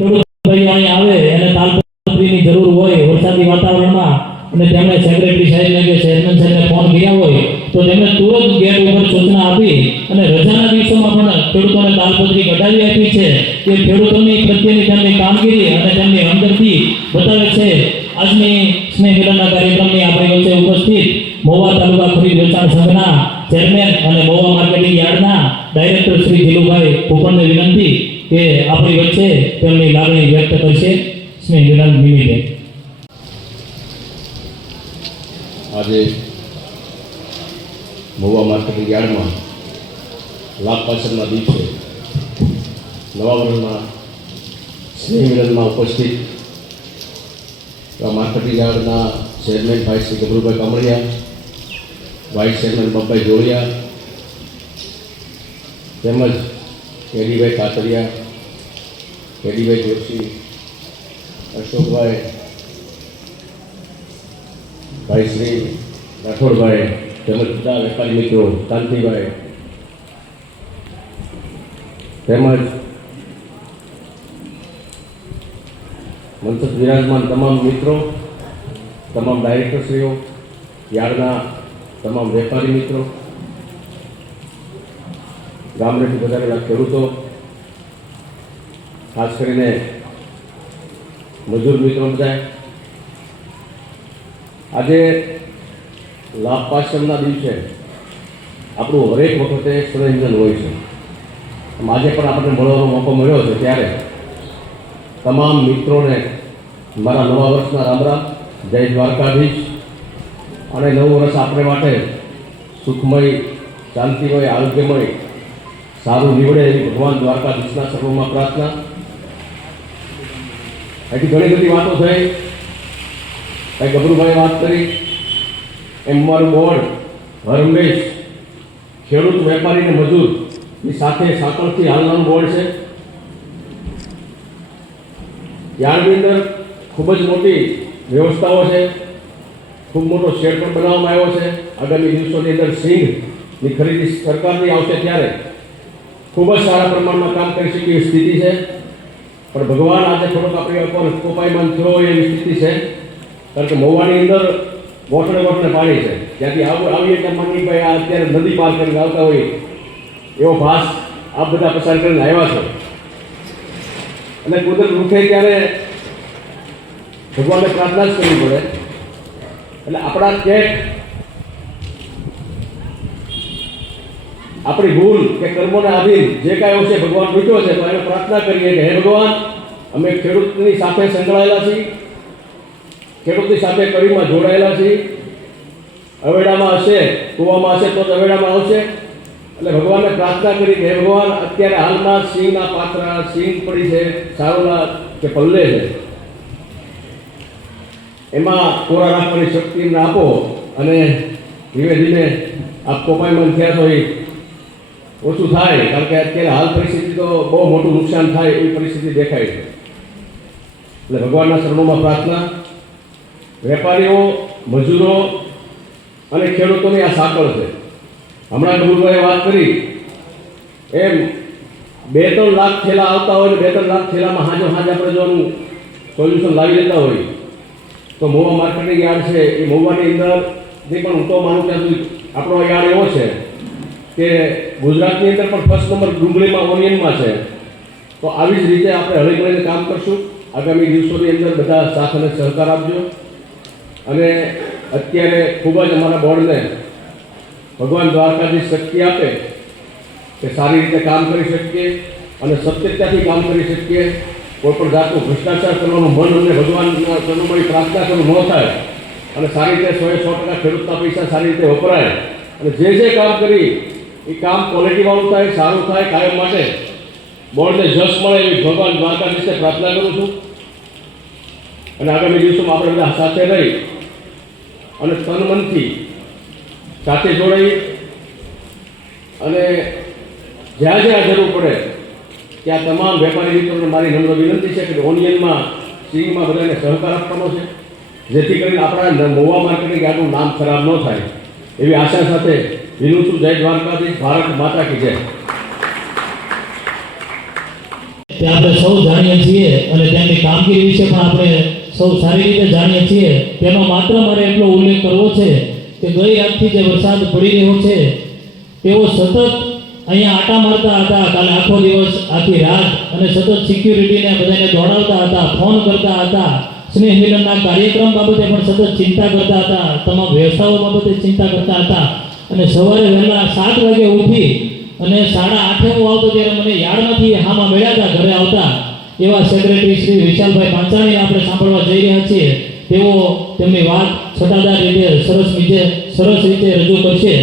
ભાઈ અહીં આવે એને તાલપત્રીની જરૂર હોય વરસાદી વાતાવરણમાં અને તેમણે સેક્રેટરી સાહેબને કે ચેરમેન સાહેબને ફોન કર્યા હોય તો તેમણે તુરંત ગેટ ઉપર સૂચના આપી અને રજાના દિવસોમાં પણ ખેડૂતોને તાલપત્રી કઢાવી આપી છે કે ખેડૂતોની પ્રત્યેની તેમની કામગીરી અને તેમની હમદર્દી બતાવે છે। આજની સ્નેહ મિલનના કાર્યક્રમની આપણી વચ્ચે ઉપસ્થિત મહુવા તાલુકા ખરીદ વેચાણ સંઘના ચેરમેન અને મહુવા માર્કેટિંગ યાર્ડના ડાયરેક્ટર શ્રી જીલુભાઈ ભૂપણને વિનંતી કે આપણી વચ્ચે તેમની લાગણી વ્યક્ત કરશે સ્નેહ મિલન નિમિત્તે। આજે મહુવા માર્કેટિંગ યાર્ડમાં લાભ પાછળના દિવસે નવા વર્ષના સ્નેહ મિલનમાં ઉપસ્થિત માર્કેટિંગ યાર્ડના ચેરમેન ભાઈ શ્રી ગભરુભાઈ કામળિયા, વાઇસ ચેરમેન બબ્બાઈ જોડિયા તેમજ કેડીભાઈ કાતરિયા, કેડીભાઈ જોશી, અશોકભાઈ, ભાઈ શ્રી રાઠોડભાઈ તેમજ બધા વેપારી મિત્રો, કાંતિભાઈ તેમજ મંચ વિરાજમાન તમામ મિત્રો, તમામ ડાયરેક્ટરશ્રીઓ, યાર્ડના તમામ વેપારી મિત્રો, ગામડેથી પધારેલા ખેડૂતો, ખાસ કરીને મજૂર મિત્રો બધા, આજે લાભ પાચમના દિવસે આપણું હરેક વખતે સ્નેહમિલન હોય છે। આજે પણ આપણને મળવાનો મોકો મળ્યો છે ત્યારે તમામ મિત્રોને મારા નવા વર્ષના રામ રામ, જય દ્વારકાધીશ। અને નવું વર્ષ આપણે માટે સુખમય, શાંતિમય, આરોગ્યમય, સારું નીવડે એવી ભગવાન દ્વારકાધીશના સર્વમાં પ્રાર્થના। અહીંથી ઘણી બધી વાતો થઈ, ભાઈ ગભરુભાઈ વાત કરી એમ અમારું બોર્ડ હરમેશ ખેડૂત, વેપારી અને મજૂરની સાથે સાંકળથી હાલવાનું બોર્ડ છે। યાર્ડની અંદર ખૂબ જ મોટી વ્યવસ્થાઓ છે, ખૂબ મોટો શેડ પણ બનાવવામાં આવ્યો છે। આગામી દિવસોની અંદર સિંગની ખરીદી સરકારની આવશે ત્યારે ખૂબ જ સારા પ્રમાણમાં કામ કરી શકે એવી સ્થિતિ છે, પણ ભગવાન આજે થોડોક આપણી ઉપર કોપાયમાન થયો એવી સ્થિતિ છે, કારણ કે મહુવાની અંદર ગોઠણે ગોઠણે પાણી છે, ત્યાંથી આવીએ ત્યાં માની ભાઈ આ અત્યારે નદી પાર કરીને આવતા હોય એવો ભાસ આ બધા પસાર કરીને આવ્યા છે। અને કુદરત રૂઠે ત્યારે ભગવાનને પ્રાર્થના જ કરવી પડે। એટલે આપણા ક્યાંક આપણી ભૂલ કે કર્મોને આધીન જે કાંઈ હશે ભગવાન રૂઠ્યો છે તો એને પ્રાર્થના કરીએ કે હે ભગવાન, અમે ખેડૂતની સાથે સંકળાયેલા છીએ, ખેડૂતની સાથે કડીમાં જોડાયેલા છીએ, અવેડામાં હશે, કૂવામાં હશે તો જ અવેડામાં આવશે। એટલે ભગવાનને પ્રાર્થના કરી કે હે ભગવાન, અત્યારે હાલમાં સિંગના પાત્રા, સિંગ પડી છે, સારોલા કે પલ્લે છે, એમાં કોરા રાખવાની શક્તિ એમને આપો અને ધીમે ધીમે આપ કોપાયમાન થયા તો એ ઓછું થાય, કારણ કે અત્યારે હાલ પરિસ્થિતિ તો બહુ મોટું નુકસાન થાય એવી પરિસ્થિતિ દેખાય છે। એટલે ભગવાનના શરણોમાં પ્રાર્થના। વેપારીઓ, મજૂરો અને ખેડૂતોની આ સાંકળ છે। હમણાં ગભરુભાઈએ વાત કરી એમ 2-3 લાખ થેલા આવતા હોય, 2-3 લાખ થેલામાં હાજો હાજ આપણે જો સોલ્યુશન લાવી લેતા હોય તો મહુવા માર્કેટિંગ યાર્ડ છે એ મહુવાની અંદર જે પણ હું તો માનું ત્યાં સુધી આપણો યાર્ડ એવો છે કે ગુજરાતની અંદર પણ ફર્સ્ટ નંબર ડુંગળીમાં, ઓનિયનમાં છે। તો આવી જ રીતે આપણે હળી મળીને કામ કરશું। આગામી દિવસોની અંદર બધા સાથ અને સહકાર આપજો। અને અત્યારે ખૂબ જ અમારા બોર્ડને ભગવાન દ્વારકાધીશ શક્તિ આપે કે સારી રીતે કામ કરી શકીએ અને સત્યતાથી કામ કરી શકીએ। કોઈ પણ જાતનું ભ્રષ્ટાચાર કરવાનું મન અને ભગવાનના ચરણોમાં પ્રાર્થના કરવું ન થાય અને સારી રીતે 100% ખેડૂતના પૈસા સારી રીતે વપરાય અને જે કામ કરી એ કામ ક્વોલિટીવાળું થાય, સારું થાય, કાયમ માટે બોર્ડને જશ મળે એવી ભગવાન દ્વારકાધીશને પ્રાર્થના કરું છું। અને આગામી દિવસોમાં આપણે બધા સાથે રહી અને તન મનથી સાથે જોડાઈ અને જ્યાં જ્યાં જરૂર પડે ત્યાં તમામ વેપારી મિત્રોને મારી નમ્ર વિનંતી છે કે ઓનિયનમાં, સિંગમાં બધાને સહકાર આપવાનો છે, જેથી કરીને આપણા મહુવા માર્કેટિંગ યાર્ડનું નામ ખરાબ ન થાય એવી આશા સાથે વિનું છું। જય દ્વારકાધીશ, ભારત માતા કી જય। આપણે સૌ જાણીએ છીએ કામગીરી વિશે પણ આપણે સૌ સારી રીતે જાણીએ છીએ. તેનો માત્ર મારે એટલો ઉલ્લેખ કરવો છે કે ગઈ રાતથી જે વરસાદ પડી રહ્યો છે તેઓ સતત અહીંયા આટા મારતા હતા, કાલે આખો દિવસ આખી રાત, અને સતત સિક્યુરિટીને બધાને દોડાવતા હતા, ફોન કરતા હતા, સ્નેહ મિલનના કાર્યક્રમ બાબતે પણ સતત ચિંતા કરતા હતા, તમામ વ્યવસ્થાઓ બાબતે ચિંતા કરતા હતા. અને સવારે વહેલા 7 વાગે ઉઠી અને 8:30 હું આવતો ત્યારે મને યાર્ડમાંથી હામાં મળ્યા હતા ઘરે આવતા એવા સેક્રેટરી શ્રી વિશાલભાઈ પાંચાણીને આપણે સાંભળવા જઈ રહ્યા છીએ. તેઓ તેમની વાત છટાદાર રીતે સરસ રીતે રજૂ કરશે.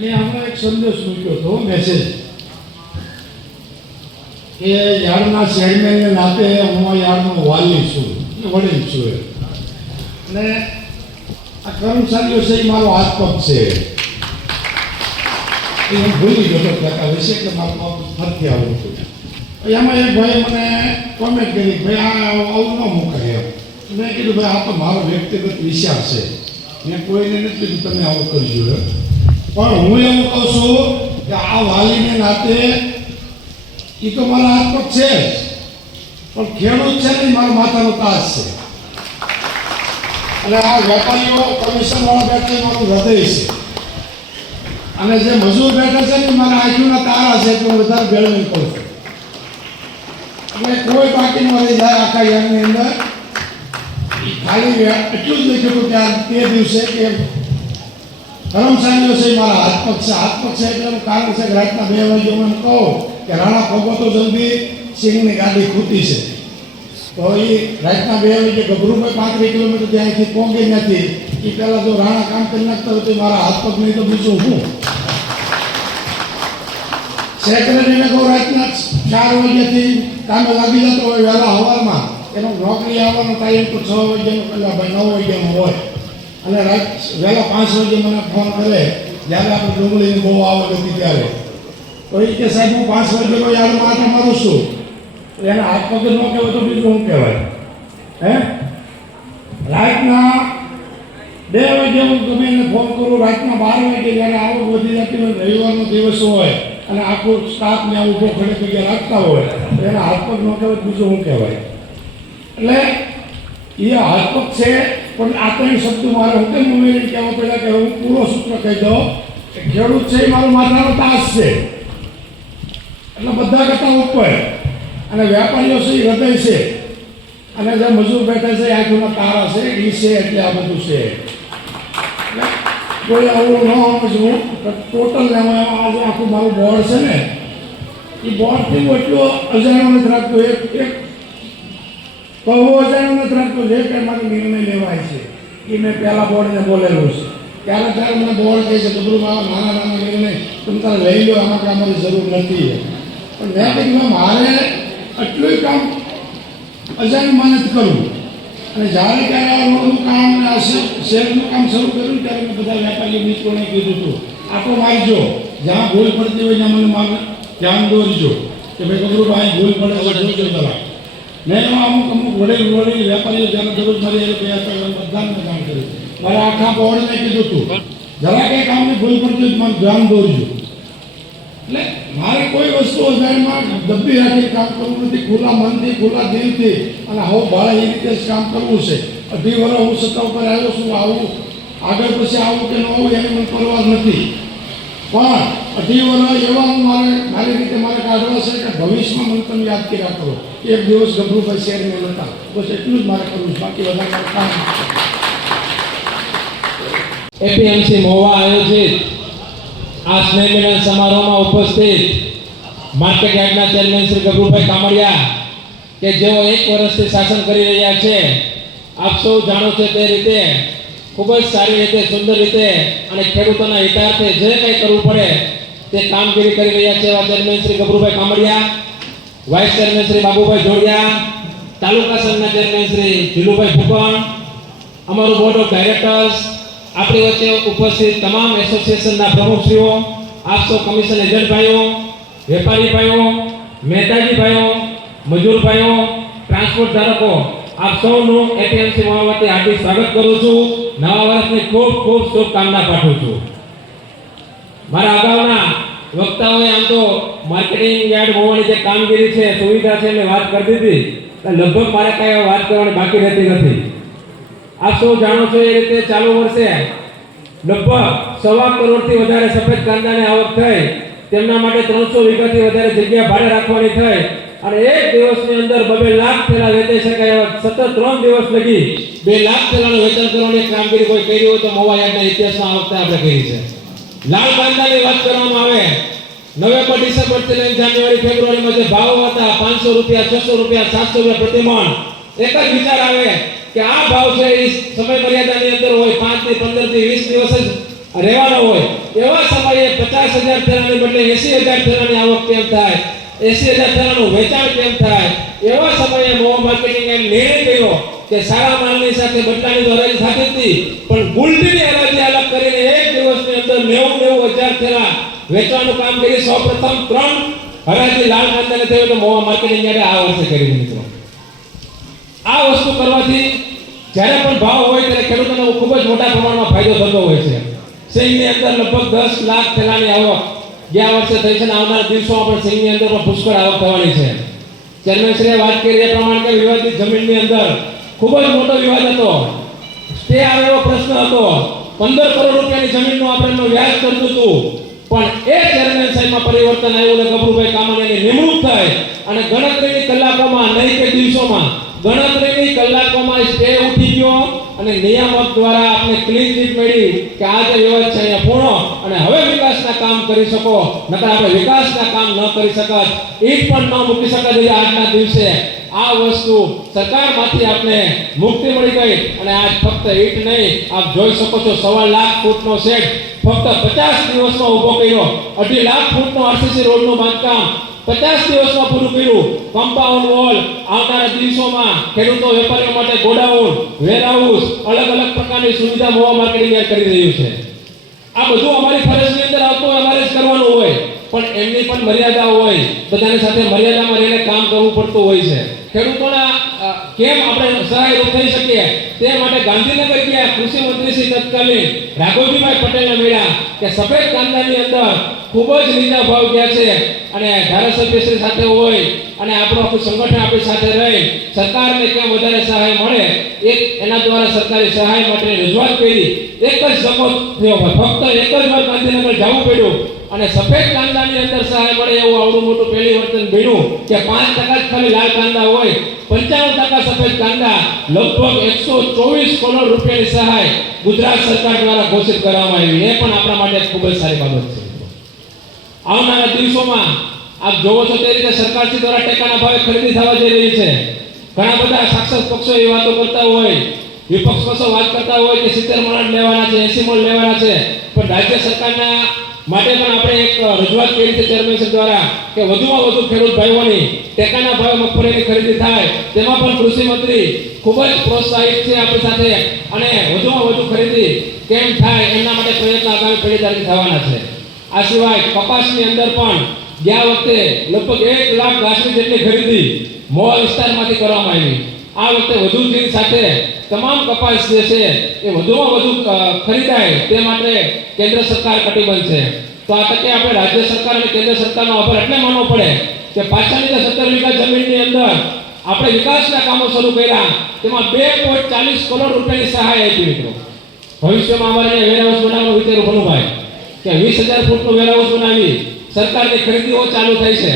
મેં હમણાં એક સંદેશ મૂક્યો હતો, મેસેજ, કે યાર્ડના ચેરમેનને નાતે હું આ યાર્ડનો વાલી છું, વડીલ છું અને આ કર્મચારીઓ છે એ મારો હાથ પગ છે. એ હું ભૂલી ગયો કહેતા વિશે એટલે મારું પગ ફરતી આવું છું. એમાં એક ભાઈ મને કોમેન્ટ કરી, ભાઈ આ આવું ન મૂકાય એમ. મેં કીધું ભાઈ આ તો મારો વ્યક્તિગત વિચાર છે, મેં કોઈને નથી કીધું તમે આવું કરજો એમ. પણ હું એવું કહું છું કે આ વાલીને નાતે એ તો મારા હાથ પગ છે જ, પણ ખેડૂત છે ને મારા માથાનો તાજ છે. અને આ વેપારીઓ કમિશન વાળા બેઠા એ મારું હૃદય છે, અને જે મજૂર બેઠા છે ને મારા આંખોના તારા છે, એટલે હું વધારે ભેળવી કરું છું. એટલે કોઈ બાકી ન રહી જાય આખા યાર્ડની અંદર. ખાલી એટલું જ લખ્યું હતું કે તે દિવસે કે કર્મચારીઓ છે મારા હાથ પગ છે. હાથ પગ છે એટલે એનું કારણ છે કે રાતના 2 વાગે હું એમ કહું કે રાણા ભગવતો જલ્દી સિંહની ગાડી ખૂટી છે, તો એ રાતના 2 વાગે ગભરૂભાઈ 35 કિલોમીટર ત્યાંથી પહોંચી નથી. એ પહેલાં જો રાણા કામ કરી નાખતા હોય તો મારા હાથ પગ નહીં તો બીજું હું. સેક્રેટરીને કહું રાતના 4 વાગ્યાથી કામે લાગી જતો હોય વહેલા સવારમાં, એનો નોકરી આવવાનો ટાઈમ તો 6 વાગ્યાનો પહેલાં ભાઈ 9 વાગ્યાનો હોય. અને રાત વહેલા 5 વાગે મને ફોન કરે, જ્યારે આપણે ડુંગળીની બહુ આવક હતી ત્યારે, તો એ કે સાહેબ હું 5 વાગ્યાનો યાર્ડમાં આટા મારું છું. એને હાથ પગ ન કહેવાય તો બીજું શું કહેવાય? હે, રાતના 2 વાગે હું ગમે એને ફોન કરું, રાતના 12 વાગે જ્યારે આવક વધી જતી હોય, રવિવારનો દિવસ હોય અને આખો સ્ટાફને આવું ઊભો ખડે પગે રાખતા હોય, તો એના હાથ પગ ન કહેવાય બીજું શું કહેવાય? એટલે એ હાથ પગ છે. પણ આ ત્રણ શબ્દો મારે હું કેમ ઉમેરીને કહેવા પહેલાં કે હું પૂરો સૂત્ર કહી દઉં કે ખેડૂત છે એ મારું માથાનો તાજ છે, એટલે બધા કરતાં ઉપર. અને વેપારીઓ છે એ હૃદય છે, અને જે મજૂર બેઠા છે એ આંખોના તારા છે, એ છે એટલે આ બધું છે. એટલે કોઈ આવું ન સમજવું ટોટલ લેવા આજે આખું મારું બોર્ડ છે ને, એ બોર્ડથી હું એટલું અજાણ્યો નથી રાખતો. એક તો હું અજાણ્યો નથી રાખતો, જે કંઈ મારે નિર્ણય લેવાય છે એ મેં પહેલાં બોર્ડને બોલેલું છે. ત્યારે મને બોર્ડ કહે છે ગભરૂમાં નાના નિર્ણય તમે તારે લઈ લો, આમાં કાંઈ અમારી જરૂર નથી. પણ મેં કીધું મારે એટલું કામ અજાણ્યું નથી કરવું. અને જ્યારે ત્યારે રોડનું કામ અને આ શેરનું કામ શરૂ કર્યું ત્યારે મેં બધા વેપારી મિત્રોને કીધું હતું આટો મારજો, જ્યાં ભૂલ પડતી હોય ત્યાં મને મારે ધ્યાન દોરજો કે ભાઈ ગભરૂભાઈ ભૂલ પડે જોજો જરા. મેં એમાં અમુક વડીલ વેપારીઓ જ્યારે દરરોજ મારી એ બધાને કામ કર્યું. મારે આખા બોર્ડને કીધું હતું જરા કંઈ કામની ભૂલ પડતી હોય મને ધ્યાન દોરજો. એટલે મારે કોઈ વસ્તુ અજાણ્યમાં દબ્બી રાખી કામ કરવું નથી, ખુલ્લા મનથી ખુલ્લા દિલથી અને આવું ભાડે એ રીતે જ કામ કરવું છે. 2 વર્ષ હું સત્તા ઉપર આવ્યો છું, આવું આગળ પછી આવું કે ન આવું એની મને પરવા નથી. પણ 2 વર્ષ એવા હું મારી રીતે મારે કાઢવા છે કે ભવિષ્યમાં મને તમે યાદ કર્યા કરો. એક દિવસ ગભરૂભાઈ શેરમેન હતા, બસ એટલું જ મારે કરવું છે, બાકી વધારે કામ. એપીએમસી મહુવા આયોજિત આ સ્નેહ મિલન સમારોહમાં ઉપસ્થિત માર્કેટ યાર્ડના ચેરમેન શ્રી ગભરૂભાઈ કામડિયા કે જેઓ 1 વર્ષથી શાસન કરી રહ્યા છે, આપ સૌ જાણો છો તે રીતે ખૂબ જ સારી રીતે, સુંદર રીતે અને ખેડૂતોના હિતાર્થે જે કંઈ કરવું પડે તે કામગીરી કરી રહ્યા છે એવા chairman Shri Gabharubhai Kamadiya, vice chairman Shri Babubhai Jodiya, taluka સંઘના ચેરમેન શ્રી જીલુભાઈ ફુકણ, અમારું બોર્ડ ઓફ ડાયરેક્ટર્સ, આપણી વચ્ચે ઉપસ્થિત તમામ એસોસિએશનના પ્રમુખશ્રીઓ, આપ સૌ કમિશન એજન્ટ ભાઈઓ, વેપારી ભાઈઓ, મહેતાજી ભાઈઓ, મજૂર ભાઈઓ, ટ્રાન્સપોર્ટ ધારકો, આપ સૌનું એપીએમસી મહુવા વતી હાર્દિક સ્વાગત કરું છું. નવા વર્ષની ખૂબ ખૂબ શુભકામના પાઠવું છું. મારા અગાઉના વક્તાઓએ આમ તો માર્કેટિંગ યાર્ડ હોવાની જે કામગીરી છે, સુવિધા છે એની વાત કરી દીધી. લગભગ મારે કાંઈ વાત કરવાની બાકી રહેતી નથી. આપ સૌ જાણો છો એ રીતે ચાલુ વર્ષે લગભગ 1.25 કરોડથી વધારે સફેદ કાંદાની આવક થઈ. તેમના માટે 300 વીઘાથી વધારે જગ્યા ભાડે રાખવાની થઈ અને એક દિવસની અંદર 2 લાખ થેલા વેચાઈ શકાય એવા સતત 3 દિવસ લગી 2 લાખ થેલાનું વેચાણ કરવાની કામગીરી કોઈ કરી હોય તો મોવા યાર્ડના ઇતિહાસમાં આ વખતે આપણે કરી છે. લાલ કાંદાની વાત કરવામાં આવે, નવેમ્બર ડિસેમ્બરથી લઈને જાન્યુઆરી ફેબ્રુઆરીમાં જે ભાવો હતા 500 રૂપિયા, 600 રૂપિયા, 700 રૂપિયા પ્રતિ મણ, એક જ વિચાર આવે કે આ ભાવ છે એ સમય મર્યાદાની અંદર હોય, 5 થી 15 થી 20 દિવસ જ રહેવાનો હોય. એવા સમયે 50,000 થેલાની બદલે 80,000 થેલાની આવક કેમ થાય, 80,000 થેલાનું વેચાણ કેમ થાય? એવા સમયે મોવા માર્કેટિંગ એ નિર્ણય કર્યો કે સારા માલની સાથે બદલાની તો હરાજી થતી હતી, પણ ગુલટીની હરાજી અલગ કરીને એક દિવસની અંદર 90,000 થેલા વેચવાનું કામ કરી. સૌપ્રથમ 3 હરાજી લાલ કાંદાને થયો તો મોવા માર્કેટિંગ યાર્ડે આ વર્ષે કરી. મિત્રો, આ વસ્તુ કરવાથી જ્યારે પણ ભાવ હોય ત્યારે ખેડૂતોને ખૂબ જ મોટા પ્રમાણમાં ફાયદો થતો હોય છે. સિંગની અંદર લગભગ 10 લાખ થેલાની આવક ગયા વર્ષે થઈ છે અને આવનારા દિવસોમાં પણ સિંગની અંદર પણ પુષ્કળ આવક થવાની છે. ચેરમેનશ્રીએ વાત કરી એ પ્રમાણે કે વિવાદિત જમીનની અંદર ખૂબ જ મોટો વિવાદ હતો. સ્ટે આવે એવો પ્રશ્ન હતો. 15 કરોડ રૂપિયાની જમીનનું આપણે એનું વ્યાજ કરતું હતું, પણ એ ચેરમેન સાહેબમાં પરિવર્તન આવ્યું અને ગભરુભાઈ કામાણીની નિમણૂક થઈ અને ગણતરીની કલાકોમાં નહીં કે દિવસોમાં, ગણતરીની કલાકોમાં સ્ટે ઉઠી ગયો અને નિયામક દ્વારા આપણે ક્લીન ચીટ મળી કે આ જે વિવાદ છે અહીંયા પૂર્ણ અને હવે વિકાસના કામ કરી શકો. નકર આપણે વિકાસના કામ ન કરી શકત, ઈટ પણ ન મૂકી શકત. આજના દિવસે આ વસ્તુ સરકારમાંથી આપને મુક્તિ મળી ગઈ અને આજ ફક્ત ઈટ નહીં, આપ જોઈ શકો છો 1.25 લાખ ફૂટનો શેડ ફક્ત 50 દિવસમાં ઊભો કર્યો. 2.5 લાખ ફૂટનો આરસીસી રોડનું બાંધકામ 50 દિવસમાં પૂરું કર્યું. કમ્પાઉન્ડ વોલ આવનારા દિવસોમાં ખેડૂતો વેપારીઓ માટે ગોડાઉન, વેરહાઉસ, અલગ અલગ પ્રકારની સુવિધા મોવા માર્કેટિંગ યાર્ડ કરી રહ્યું છે. આ બધું અમારી ફરજની અંદર આવતું હોય, અમારે જ કરવાનું હોય, પણ એમની પણ મર્યાદા હોય. બધાની સાથે મર્યાદામાં રહીને કામ કરવું પડતું હોય છે. ખેડૂતોના કેમ આપણે સહાયરૂપ થઈ શકીએ તે માટે ગાંધીનગર ગયા કૃષિ મંત્રી શ્રી તત્કાલીન રાઘોજીભાઈ પટેલને મળ્યા કે સફેદ કાંદાની અંદર ખૂબ જ નીચા ભાવ ગયા છે અને ધારાસભ્યશ્રી સાથે હોય અને આપણું આખું સંગઠન આપણી સાથે રહી સરકારને કેમ વધારે સહાય મળે એના દ્વારા સરકારી સહાય માટે રજૂઆત કરી. એક જ ધક્કો થયો, ફક્ત એક જ વાર ગાંધીનગર જવું પડ્યું અને સફેદ કાંદાની અંદર સહાય મળે એવું આવડું મોટું પરિવર્તન બન્યું કે 5% જ ખાલી લાલ કાંદા હોય, 95% સફેદ કાંદા, લગભગ 124 કરોડ રૂપિયાની સહાય ગુજરાત સરકાર દ્વારા ઘોષિત કરવામાં આવી. એ પણ આપણા માટે ખૂબ જ સારી બાબત છે. આવનારા દિવસોમાં આપ જોવો છો તે રીતે સરકારશ્રી દ્વારા ટેકાના ભાવે ખરીદી થવા જઈ રહી છે. ઘણા બધા શાસક પક્ષો એ વાતો કરતા હોય, વિપક્ષ પક્ષો વાત કરતા હોય કે 70 મણ લેવાના છે, 80 મણ લેવાના છે, પણ રાજ્ય સરકારના માટે પણ આપણે એક રજૂઆત કરી છે ચેરમેન દ્વારા કે વધુમાં વધુ ખેડૂત ભાઈઓની ટેકાના ભાવે મગફળીની ખરીદી થાય. તેમાં પણ કૃષિ મંત્રી ખૂબ જ પ્રોત્સાહિત છે આપણી સાથે અને વધુમાં વધુ ખરીદી કેમ થાય એના માટે પ્રયત્ન આગામી પેઢી દ્વારા થવાના છે. આ સિવાય કપાસની અંદર પણ ગયા વખતે લગભગ 1 લાખ ગાંસડી જેટલી ખરીદી મોવા વિસ્તારમાંથી કરવામાં આવી. આ વખતે વધુ ચીન સાથે તમામ કપાસ જે છે એ વધુમાં વધુ ખરીદાય તે માટે કેન્દ્ર સરકાર કટિબદ્ધ છે. તો આ તકે આપણે રાજ્ય સરકાર અને કેન્દ્ર સરકારનો આભાર એટલે માનવો પડે કે પાછળની 17 વીઘા જમીનની અંદર આપણે વિકાસના કામો શરૂ કર્યા, તેમાં 2.40 કરોડ રૂપિયાની સહાય આપી. મિત્રો, ભવિષ્યમાં અમારે વેરહાઉસ બનાવવાનું વિચારું ભનુભાઈ કે 20,000 ફૂટનું વેરહાઉસ બનાવી સરકારની ખરીદીઓ ચાલુ થઈ છે.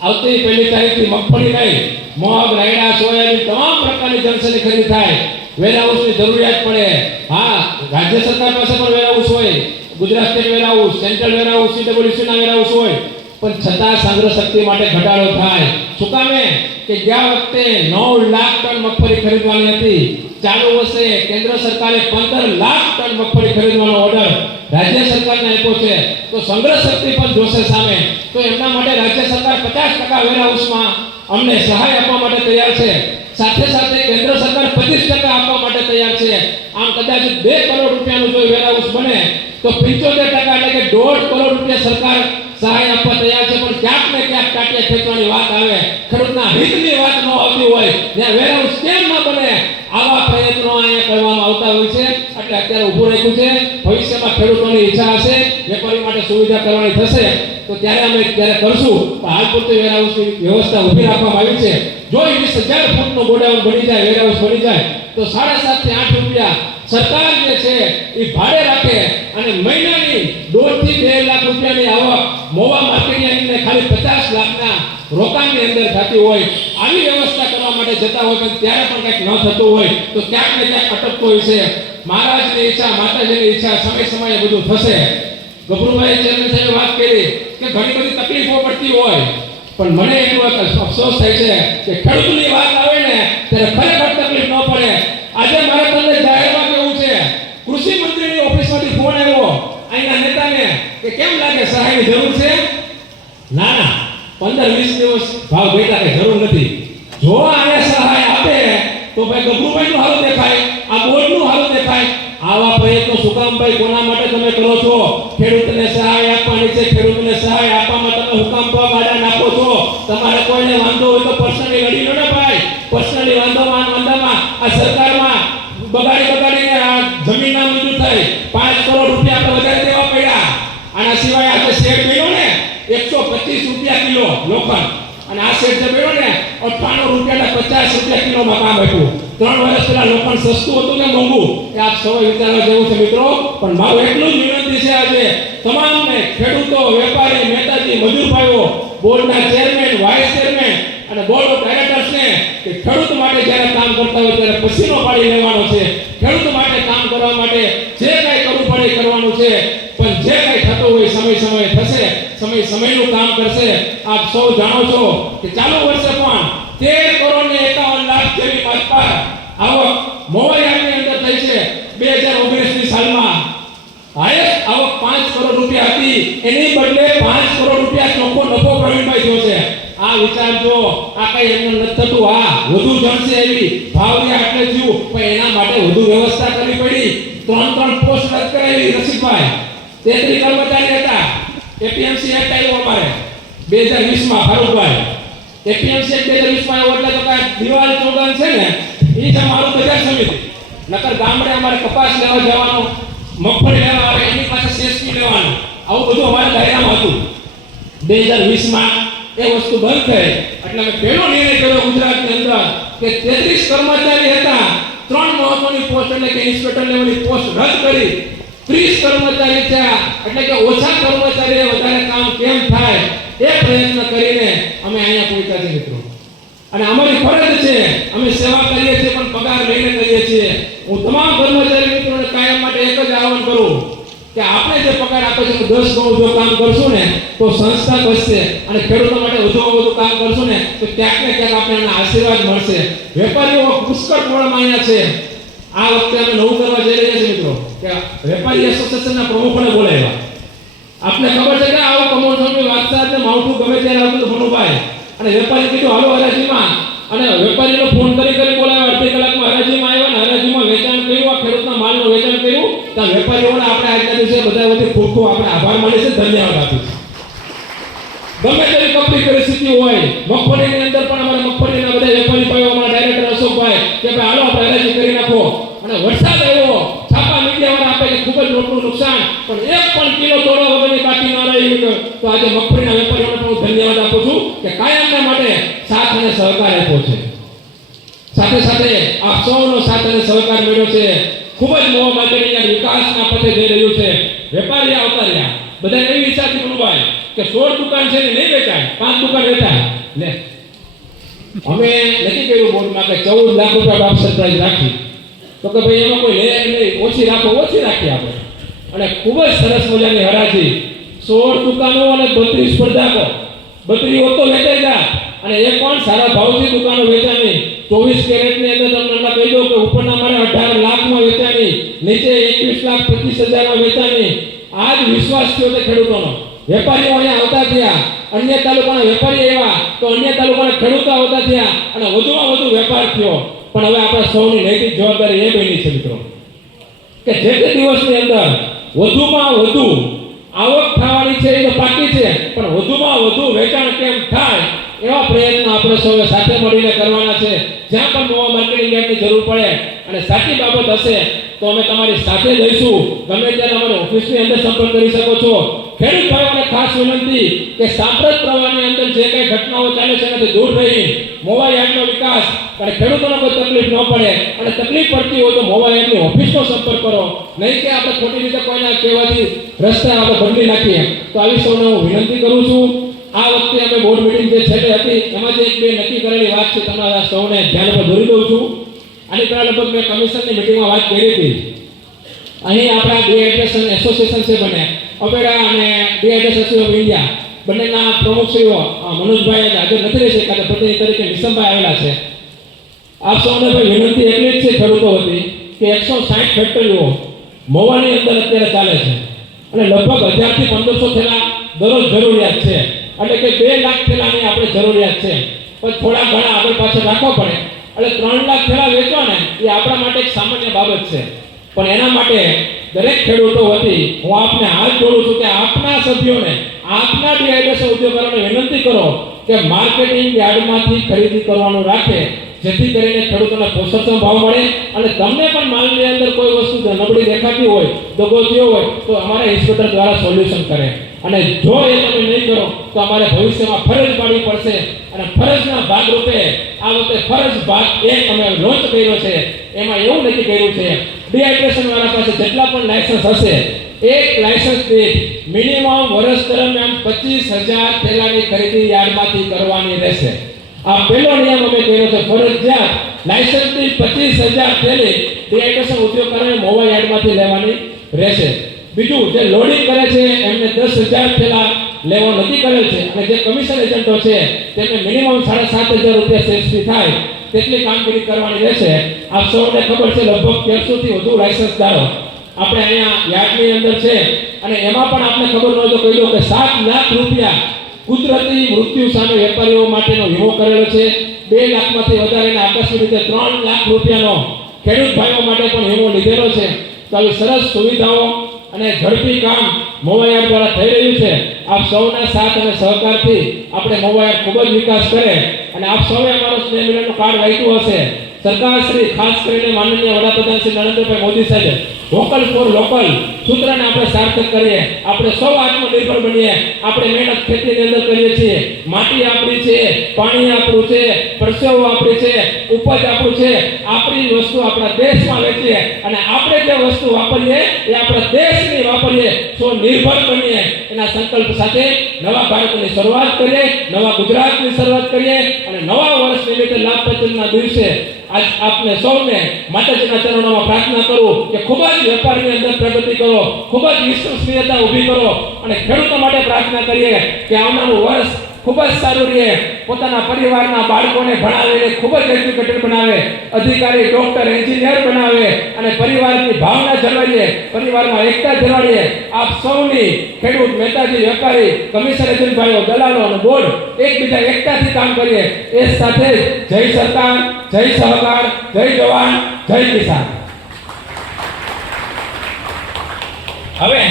આવતી 1 તારીખથી મગફળી નહીં, મગ, રાયડા, સોયાબીન તમામ પ્રકારની જણસની ખરીદી થાય. વેરહાઉસની જરૂરિયાત પડે. હા, રાજ્ય સરકાર પાસે પણ વેરહાઉસ હોય, Gujarat state warehouse, central warehouse, CWCના વેરહાઉસ હોય, પણ છતાં સંગ્રહ શક્તિ માટે ઘટાડો થાય. શું કામે કે ગયા વખતે 9 લાખ ટન મગફળી ખરીદવાની હતી, ચાલુ વર્ષે કેન્દ્ર સરકારે 15 લાખ ટન મગફળી ખરીદવાનો ઓર્ડર રાજ્ય સરકારને આપ્યો છે. તો સંગ્રહ શક્તિ પણ જોશે સામે. તો એમના માટે રાજ્ય સરકાર 50% વેરહાઉસમાં અમને સહાય આપવા માટે તૈયાર છે. સાથે સાથે કેન્દ્ર સરકાર 25% આપવા માટે તૈયાર છે. આમ કદાચ 2 કરોડ રૂપિયાનું જો વેરહાઉસ બને તો 75% એટલે કે 1.5 કરોડ રૂપિયા સરકાર સહાય આપવા તૈયાર છે. પણ ક્યાંક ને ક્યાંક ટાટિયા ખેંચવાની વાત આવે, ખેડૂતના હિતની વાત ન આવતી હોય, જ્યાં વેરહાઉસ કેમ ન બને, આવા પ્રયત્નો અહીંયા કરવામાં આવતા હોય છે. એટલે અત્યારે ઊભું રાખ્યું છે. ભવિષ્યમાં ખેડૂતોની ઈચ્છા હશે વેપારી માટે સુવિધા કરવાની થશે તો ત્યારે અમે ત્યારે કરશું. પણ હાલ પૂરતી વેરહાઉસની વ્યવસ્થા ઊભી રાખવામાં આવી છે. જો 20,000 ફૂટનું ગોડાઉન બની જાય, વેરહાઉસ બની જાય તો 7.5 થી 8 રૂપિયા સરકાર જે છે એ ભાડે રાખે અને મહિનાની 1.5 થી 2 લાખ રૂપિયાની આવક મોવા માર્કેટિંગને ખાલી 50 લાખના રોકાણની અંદર થતી હોય. આવી વ્યવસ્થા કરવા માટે જતા હોય પણ ત્યારે પણ કંઈક ન થતું હોય તો ક્યાંક ને ક્યાંક અટકતો હોય છે. મહારાજની ઈચ્છા, માતાજીની ઈચ્છા, સમય સમયે બધું થશે. ગભરુભાઈ ચેરમેન સાહેબે વાત કરી કે ઘણી બધી તકલીફો પડતી હોય પણ મને એનો એક અફસોસ થાય છે કે ખેડૂતની વાત આવે ને ત્યારે ખરેખર તકલીફ ન પડે. આજે મારે તમને જાહેરમાં કેવું છે, કૃષિ મંત્રીની ઓફિસમાંથી ફોન આવ્યો અહીંના નેતાને કે કેમ લાગે સહાયની જરૂર છે? ના ના, 15-20 દિવસ ભાવ ઘટ્યા કે જરૂર નથી. જો આને સહાય આપે તો ભાઈ ગભરુભાઈનું હાલ દેખાય, આ બોર્ડનું હાલ દેખાય. આવા પ્રયત્નો શું કામ ભાઈ, કોના માટે તમે કરો છો? ખેડૂતને સહાય આપવાની છે, ખેડૂતને સહાય આપવામાં તમે હું કામ પગ આડા નાખો છો? તમારે કોઈને વાંધો હોય તો પર્સનલી લડી લો ને ભાઈ. પર્સનલી વાંધામાં આ સરકારમાં બગાડીને આ જમીન ના મંજૂર થઈ 5 કરોડ રૂપિયા આપણે વધારે દેવા પડ્યા. આના સિવાય આજે શેડ મળ્યો ને 125 રૂપિયા કિલો લોખંડ, અને આ શેડ જે મળ્યો ને 98 રૂપિયાના 50 રૂપિયા કિલોમાં કામ આપ્યું. 3 વર્ષ પહેલા લોખંડ સસ્તું હતું કે મોંઘું એ આપ સૌ વિચારવા જેવું છે મિત્રો. પણ મારું એટલું જ વિનંતી છે આજે તમામને ખેડૂતો, વેપારી, મહેતાજી, મજૂર ભાઈઓ, બોર્ડના ચેરમેન, વાઇસ ચેરમેન અને બોર્ડ ઓફ ડાયરેક્ટર્સને કે ખેડૂત માટે જ્યારે કામ કરતા હોય ત્યારે પસીનો પાડી લેવાનો છે. ખેડૂત માટે કામ કરવા માટે જે કંઈ કરવું પડે એ કરવાનું છે. પણ જે કંઈ થતું હોય સમય થશે, સમયનું કામ કરશે. આપ સૌ જાણો છો કે ચાલુ વર્ષે પણ 13,51,00,000 જેવી માત્રા આવક મોવાયાની અંદર થઈ છે. 2019ની સાલમાં હાઈએસ્ટ આવક 5 કરોડ રૂપિયા હતી, એની બદલે 5 કરોડ રૂપિયા ચોખ્ખો નફો પ્રવીણભાઈ થયો છે. આ વિચારજો, આ કઈ એમને નથી થતું. આ વધુ જણશે એવી ભાવની આટલે જીવ, પણ એના માટે વધુ વ્યવસ્થા કરવી પડી. 3 પોસ્ટ રદ કરાવી રસિકભાઈ. 33 કર્મચારી હતા. એપીએમસી એક્ટ આવ્યો અમારે 2020માં ફારૂકભાઈ. એપીએમસી એક્ટ 2020માં આવ્યો એટલે તો કાંઈ દિવાળી ચોગાન છે ને એ જ અમારું બજાર સમિતિ. નકર ગામડે અમારે કપાસ લેવા જવાનો, મગફળી લેવા આવે એની પાસે સેસપી લેવાનું, આવું બધું અમારા દાયરામાં હતું. 2020માં એ વસ્તુ બંધ થઈ એટલે અમે પહેલો નિર્ણય કર્યો ગુજરાતની અંદર કે 33 કર્મચારી હતા, 3 મહત્વની પોસ્ટ એટલે કે ઇન્સ્પેક્ટર લેવલની પોસ્ટ રદ કરી 30 કર્મચારી થયા. એટલે કે ઓછા કર્મચારીએ વધારે કામ કેમ થાય એ પ્રયત્ન કરીને અમે અહીંયા પહોંચ્યા છે મિત્રો. અને અમારી ફરજ છે, અમે સેવા કરીએ છીએ પણ પગાર લઈને કરીએ છીએ. હું તમામ કર્મચારી મિત્રોને કાયમ માટે એક જ આહવાન કરું કે આપણે જે પગાર આપે છે 10 ગણું જો કામ કરશું ને તો સંસ્થા બચશે, અને ખેડૂતો માટે વધુમાં વધુ કામ કરશું ને તો ક્યાંક ને ક્યાંક આપણે એના આશીર્વાદ મળશે. વેપારીઓ પુષ્કળ પ્રમાણમાં અહીંયા છે. આ વખતે અમે નવું કરવા જઈ રહ્યા છીએ મિત્રો કે વેપારી એસોસિએશનના પ્રમુખોને બોલાવ્યા. આપને ખબર છે કે આવું કમોસમની વાતસાત ને માવઠું ગમે ત્યારે આવતું હતું ભણુભાઈ, અને વેપારી કીધું હાલો હરાજીમાં, અને વેપારીનો ફોન કરી બોલાવ્યા. 2 કલાકમાં હરાજીમાં આવ્યા ને હરાજીમાં વેચાણ કર્યું, આ ખેડૂતના માલનું વેચાણ કર્યું. ત્યાં વેપારીઓને આપણે આજના દિવસે બધા વતી ખૂબ ખૂબ આપણે આભાર માનીએ છીએ, ધન્યવાદ આપીએ છીએ. ગમે તેવી કપરી પરિસ્થિતિ હોય, મગફળીની અંદર પણ અમારા મગફળીના બધા વેપારી ભાઈઓ, અમારા ડાયરેક્ટર અશોકભાઈ કે ભાઈ હાલો આપણે હરાજી કરી નાખો. અને વરસાદ આવ્યો, છાપા મીડિયાવાળા આપે કે ખૂબ જ મોટું નુકસાન, પણ એક પણ કિલો તોડવા વગરની બાકી ન રહી. તો આજે મગફળીના વેપારીઓને પણ હું ધન્યવાદ આપું છું કે કાયમના માટે સાથ અને સહકાર આપ્યો છે. સાથે સાથે આપ સૌનો સાથ અને સહકાર મળ્યો છે. ખૂબ જ મોવા માર્કેટિંગ વિકાસના પથે જઈ રહ્યું છે. વેપારી આવતા રહ્યા, બધા એવી ઈચ્છાથી ભણુભાઈ કે 16 દુકાન છે ને નહીં વેચાય, 5 દુકાન વેચાય. લે અમે નક્કી કર્યું બોર્ડમાં કે 14 લાખ રૂપિયા બાપ સરપ્રાઈઝ રાખી. તો કે ભાઈ એમાં કોઈ લે નહીં, ઓછી રાખીએ આપણે. અને ખૂબ જ સરસ મજાની હરાજી, 16 દુકાનો અને 32 સ્પર્ધકો. 32 તો વેચાઈ જાય અને એ પણ સારા ભાવથી દુકાનો વેચાણી. 24 કેરેટની અંદર તમને હમણાં કહી દઉં કે ઉપરના મારે 18 લાખમાં વેચાણી, નીચે 21,25,000માં વેચાણી. આ જ વિશ્વાસ થયો છે ખેડૂતોનો. વેપારીઓ અહીંયા આવતા થયા, અન્ય તાલુકાના વેપારી આવ્યા તો અન્ય તાલુકાના ખેડૂતો આવતા થયા અને વધુમાં વધુ વેપાર થયો. પણ હવે આપણે સૌની નૈતિક જવાબદારી એ બની છે મિત્રો કે જે તે દિવસની અંદર વધુમાં વધુ આવક થવાની છે એ તો બાકી છે, પણ વધુમાં વધુ વેચાણ કેમ થાય એવા પ્રયત્ન આપણે સૌએ સાથે મળીને કરવાના છે. જ્યાં પણ નવા માર્કેટિંગ યાર્ડની જરૂર પડે અને સાચી બાબત હશે તો અમે તમારી સાથે જઈશું. ગમે ત્યારે અમારી ઓફિસની અંદર સંપર્ક કરી શકો છો. ખેડૂત ભાઈઓને ખાસ વિનંતી કે સાંપ્રત પ્રવાહની અંદર જે કઈ ઘટનાઓ ચાલે છે એનાથી દૂર રહી મોવા યાર્ડનો વિકાસ અને ખેડૂતોને કોઈ તકલીફ ન પડે અને તકલીફ પડતી હોય તો મોવા યાર્ડની ઓફિસનો સંપર્ક કરો, નહીં કે આપણે ખોટી રીતે કોઈના કહેવાથી રસ્તા આપણે બદલી નાખીએ. તો આવી સૌને હું વિનંતી કરું છું. આ વખતે અમે બોર્ડ મીટિંગ જે છેલ્લે હતી એમાં જે એક બે નક્કી કરેલી વાત છે તમારા સૌને ધ્યાન પર દોરી દઉં છું. આની પહેલા લગભગ મેં કમિશનની મિટિંગમાં વાત કરી હતી. અહીં આપણા ડિહાઇડ્રેશન એસોસિએશન છે બને અબેડા અને ડિહાઇડ્રેશન એસોસિએશન ઓફ ઇન્ડિયા બંનેના પ્રમુખશ્રીઓ મનોજભાઈ હાજર નથી રહી શક્યા, પ્રતિનિધિ તરીકે નિશમભાઈ આવેલા છે. આપ સૌને ભાઈ વિનંતી એટલી જ છે ખેડૂતો હતી કે 160 ફેક્ટરીઓ મોવાની અંદર અત્યારે ચાલે છે અને લગભગ 1000 થી 1500 થેલા દરરોજ જરૂરિયાત છે, એટલે કે 2 લાખ થેલાની આપણે જરૂરિયાત છે. પણ થોડા ઘણા આગળ પાછળ રાખવા પડે એટલે 3 લાખ થેલા વેચવાને એ આપણા માટે એક સામાન્ય બાબત છે. પણ એના માટે દરેક ખેડૂતો વતી હું આપને હાથ જોડું છું કે આપના સભ્યોને આપના ડિહાઇડ્રેશન ઉદ્યોગોને વિનંતી કરો કે માર્કેટિંગ યાર્ડમાંથી ખરીદી કરવાનું રાખે, જેથી કરીને ખેડૂતોને પોષણક્ષમ ભાવ મળે અને તમને પણ માલની અંદર કોઈ વસ્તુ નબળી દેખાતી હોય, દગો થયો હોય તો અમારા ઇન્સ્પેક્ટર દ્વારા સોલ્યુશન કરે. અને જો એ તમે નહીં કરો તો અમારે ભવિષ્યમાં ફરજ પાડવી પડશે. અને ફરજના ભાગરૂપે આ વખતે ફરજ ભાગ 1 અમે લોન્ચ કર્યો છે. એમાં એવું નક્કી કર્યું છે ડિહાઇડ્રેશન વાળા પાસે જેટલા પણ લાયસન્સ હશે એક લાયસન્સ દીઠ મિનિમમ વર્ષ દરમિયાન 25,000 થેલાની ખરીદી યાર્ડમાંથી કરવાની રહેશે. આ પહેલો નિયમ અમે કર્યો છે ફરજિયાત લાયસન્સ દીઠ 25,000 થેલી ડિહાઇડ્રેશન ઉદ્યોગકારોને મોવા યાર્ડમાંથી લેવાની રહેશે. બીજું જે લોડિંગ કરે છે એમને 10,000 થેલા લેવો નક્કી કરેલ છે અને જે કમિશન એજન્ટો છે તેમને મિનિમમ 7,500 રૂપિયા સેલ્સ ફી થાય તેટલી કામગીરી કરવાની રહેશે. આપ સૌને ખબર છે લગભગ 1300 થી વધુ લાયસન્સદારો આપણે અહીંયા યાર્ડની અંદર છે અને એમાં પણ આપને ખબર ન હોય તો કહી દો કે 7 લાખ રૂપિયા કુદરતી મૃત્યુ સામે વેપારીઓ માટેનો વીમો કરેલો છે. 2 લાખમાંથી વધારીને આકસ્મિક રીતે 3 લાખ રૂપિયાનો ખેડૂત ભાઈઓ માટે પણ વીમો લીધેલો છે. તો આવી સરસ સુવિધાઓ અને ઝડપી કામ મોવા યાર્ડ દ્વારા થઈ રહ્યું છે. આપ સૌના સાથ અને સહકારથી આપણે મોવા યાર્ડ ખૂબ જ વિકાસ કરે અને આપ સૌએ અમારું સ્નેહ મિલનનું કાર્ડ વાંચ્યું હશે. સરકાર શ્રી ખાસ કરીને માનનીય વડાપ્રધાન શ્રી નરેન્દ્રભાઈ મોદી સાહેબ વોકલ ફોર લોકલ સૂત્રને આપણે સાર્થક કરીએ, આપણે સૌ આત્મનિર્ભર બનીએ. આપણે મહેનત ખેતીની અંદર કરીએ છીએ, માટી આપણી છે, પાણી આપણું છે, પરસેવો આપણી છે, ઉપજ આપણું છે, આપણી વસ્તુ આપણા દેશમાં વેચીએ અને આપણે જે વસ્તુ વાપરીએ એ આપણા દેશની વાપરીએ, સ્વનિર્ભર બનીએ. એના સંકલ્પ સાથે નવા ભારતની શરૂઆત કરીએ, નવા ગુજરાતની શરૂઆત કરીએ અને નવા વર્ષ નિમિત્તે લાભ પંચમના દિવસે આજ આપને સૌને માતાજીના ચરણોમાં પ્રાર્થના કરું કે ખૂબ જ વેપારની અંદર પ્રગતિ કરો, ખૂબ જ વિશ્વસનીયતા ઊભી કરો અને ખેડૂતો માટે પ્રાર્થના કરીએ કે આવનારું વર્ષ ખૂબ જ સારું રહે. પોતાના પરિવારના બાળકોને ભણાવીને ખૂબ જ એજ્યુકેટેડ બનાવે, અધિકારી, ડોક્ટર, એન્જિનિયર બનાવે અને પરિવારની ભાવના જળવાઈએ, પરિવારમાં એકતા જળવાઈએ. આપ સૌની ખેડૂત, મહેતાજી, વેપારી, કમિશન એજન્ટ ભાઈઓ, દલાલો અને બોર્ડ એકબીજા એકતાથી કામ કરીએ. એ સાથે જ જય સરકાર, જય સહકાર, જય જવાન, જય કિસાન. હવે